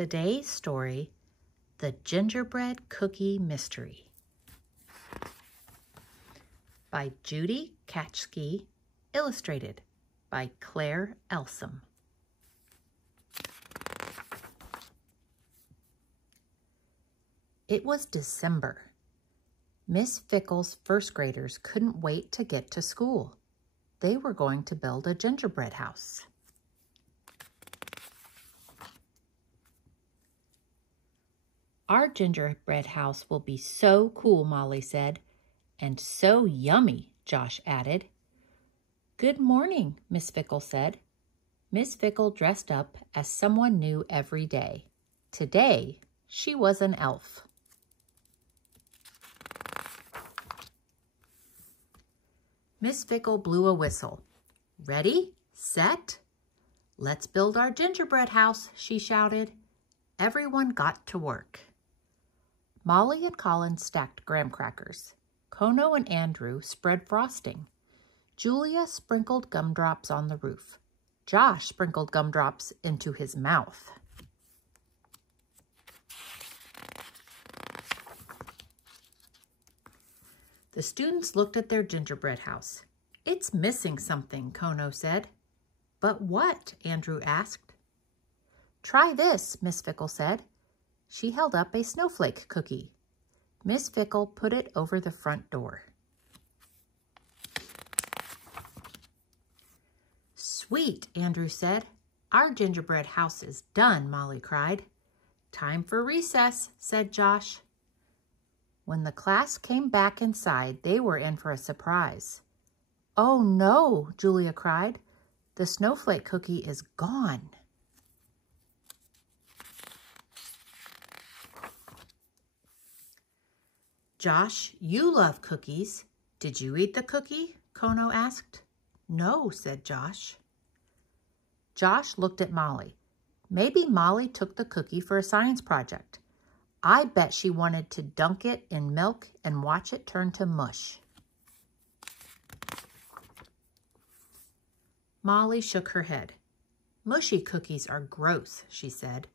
Today's story, The Gingerbread Cookie Mystery, by Judy Katschke, illustrated by Claire Elsom. It was December. Miss Fickle's first graders couldn't wait to get to school. They were going to build a gingerbread house. Our gingerbread house will be so cool, Molly said. And so yummy, Josh added. Good morning, Miss Fickle said. Miss Fickle dressed up as someone new every day. Today, she was an elf. Miss Fickle blew a whistle. Ready, set, let's build our gingerbread house, she shouted. Everyone got to work. Molly and Colin stacked graham crackers. Kono and Andrew spread frosting. Julia sprinkled gumdrops on the roof. Josh sprinkled gumdrops into his mouth. The students looked at their gingerbread house. It's missing something, Kono said. But what? Andrew asked. Try this, Miss Fickle said. She held up a snowflake cookie. Miss Fickle put it over the front door. Sweet, Andrew said. Our gingerbread house is done, Molly cried. Time for recess, said Josh. When the class came back inside, they were in for a surprise. Oh no, Julia cried. The snowflake cookie is gone. Josh, you love cookies. Did you eat the cookie? Kono asked. No, said Josh. Josh looked at Molly. Maybe Molly took the cookie for a science project. I bet she wanted to dunk it in milk and watch it turn to mush. Molly shook her head. Mushy cookies are gross, she said.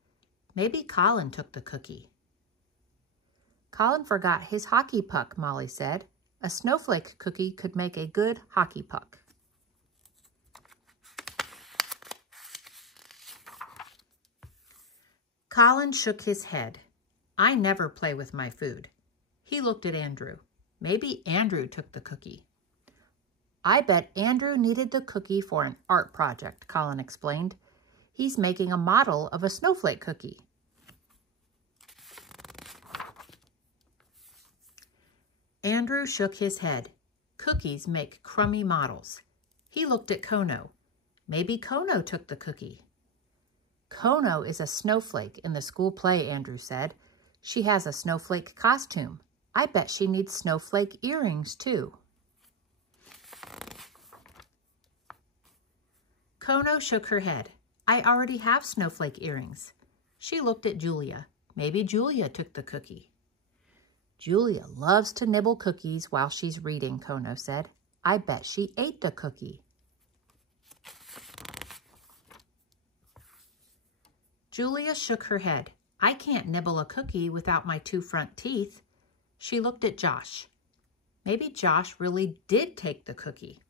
Maybe Colin took the cookie. Colin forgot his hockey puck, Molly said. A snowflake cookie could make a good hockey puck. Colin shook his head. I never play with my food. He looked at Andrew. Maybe Andrew took the cookie. I bet Andrew needed the cookie for an art project, Colin explained. He's making a model of a snowflake cookie. Andrew shook his head. Cookies make crummy models. He looked at Kono. Maybe Kono took the cookie. Kono is a snowflake in the school play, Andrew said. She has a snowflake costume. I bet she needs snowflake earrings, too. Kono shook her head. I already have snowflake earrings. She looked at Julia. Maybe Julia took the cookie. Julia loves to nibble cookies while she's reading, Kono said. I bet she ate the cookie. Julia shook her head. I can't nibble a cookie without my 2 front teeth. She looked at Josh. Maybe Josh really did take the cookie.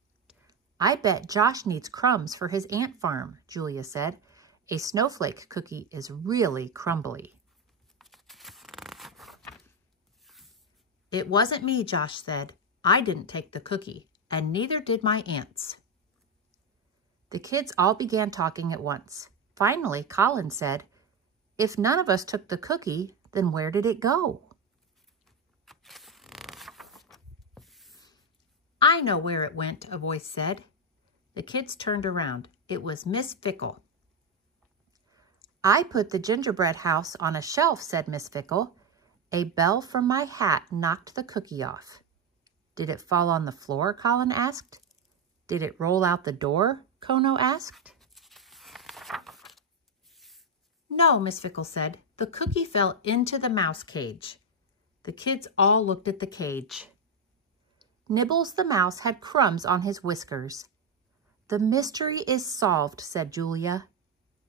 I bet Josh needs crumbs for his ant farm, Julia said. A snowflake cookie is really crumbly. It wasn't me, Josh said. I didn't take the cookie, and neither did my ants. The kids all began talking at once. Finally, Colin said, if none of us took the cookie, then where did it go? I know where it went, a voice said. The kids turned around. It was Miss Fickle. I put the gingerbread house on a shelf, said Miss Fickle. A bell from my hat knocked the cookie off. Did it fall on the floor? Colin asked. Did it roll out the door? Kono asked. No, Miss Fickle said. The cookie fell into the mouse cage. The kids all looked at the cage. Nibbles the mouse had crumbs on his whiskers. The mystery is solved, said Julia.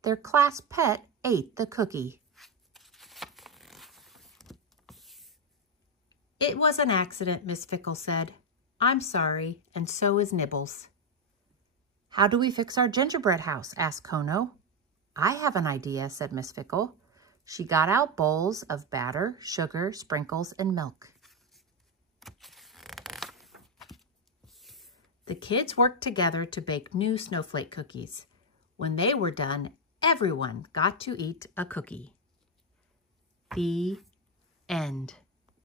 Their class pet ate the cookie. "It was an accident," Miss Fickle said. "I'm sorry, and so is Nibbles." "How do we fix our gingerbread house?" asked Kono. "I have an idea," said Miss Fickle. She got out bowls of batter, sugar, sprinkles, and milk. The kids worked together to bake new snowflake cookies. When they were done, everyone got to eat a cookie. The end.